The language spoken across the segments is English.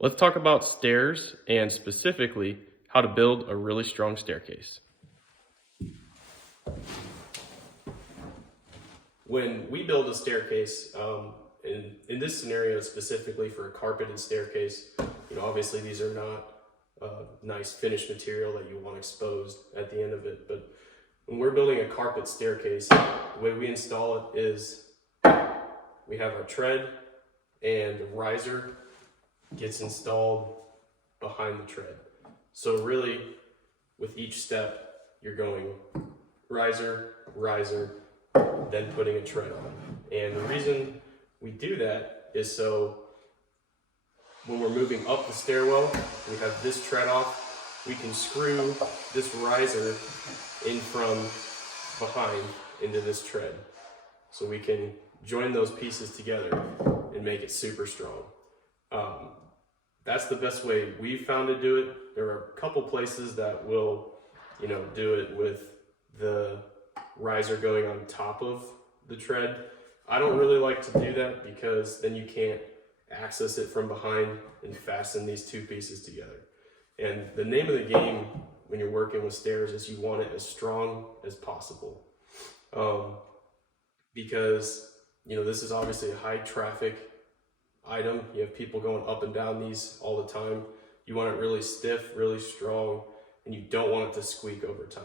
Let's talk about stairs and specifically how to build a really strong staircase. When we build a staircase, in this scenario specifically for a carpeted staircase, obviously these are not nice finished material that you want exposed at the end of it. But when we're building a carpet staircase, the way we install it is we have our tread and the riser gets installed behind the tread. So really, with each step, you're going riser, riser, then putting a tread on. And the reason we do that is so when we're moving up the stairwell, we have this tread off, we can screw this riser in from behind into this tread. So we can join those pieces together and make it super strong. That's the best way we've found to do it. There are a couple places that will, do it with the riser going on top of the tread. I don't really like to do that because then you can't access it from behind and fasten these two pieces together. And the name of the game when you're working with stairs is you want it as strong as possible. Because, this is obviously a high traffic item. You have people going up and down these all the time. You want it really stiff, really strong, and you don't want it to squeak over time.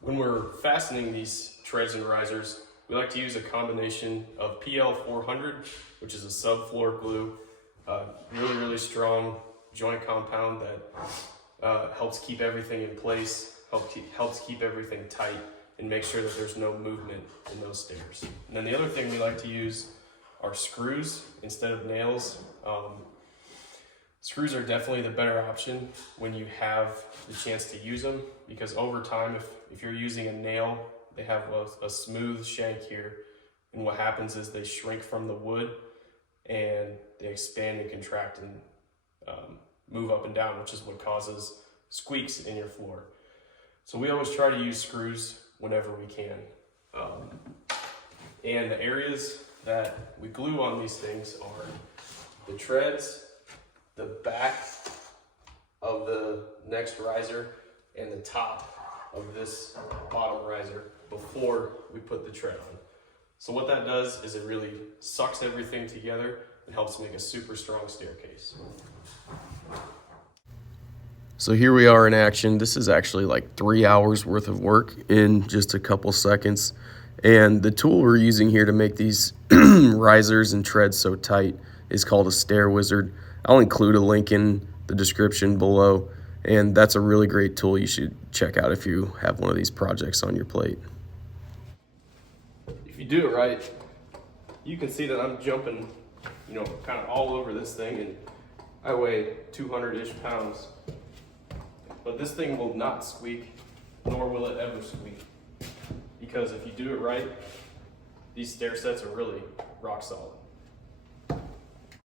When we're fastening these treads and risers, we like to use a combination of PL 400, which is a subfloor glue, really, really strong joint compound that helps keep everything in place, helps keep everything tight, and make sure that there's no movement in those stairs. And then the other thing we like to use are screws instead of nails. Screws are definitely the better option when you have the chance to use them, because over time, if you're using a nail, they have a smooth shank here, and what happens is they shrink from the wood and they expand and contract and move up and down, which is what causes squeaks in your floor. So we always try to use screws whenever we can. And the areas that we glue on these things are the treads, the back of the next riser, and the top of this bottom riser before we put the tread on. So what that does is it really sucks everything together and helps make a super strong staircase. So here we are in action. This is actually like 3 hours worth of work in just a couple seconds. And the tool we're using here to make these risers and treads so tight is called a Stair Wizard. I'll include a link in the description below. And that's a really great tool you should check out if you have one of these projects on your plate. If you do it right, you can see that I'm jumping, kind of all over this thing, and I weigh 200-ish pounds. But this thing will not squeak, nor will it ever squeak. Because if you do it right, these stair sets are really rock solid.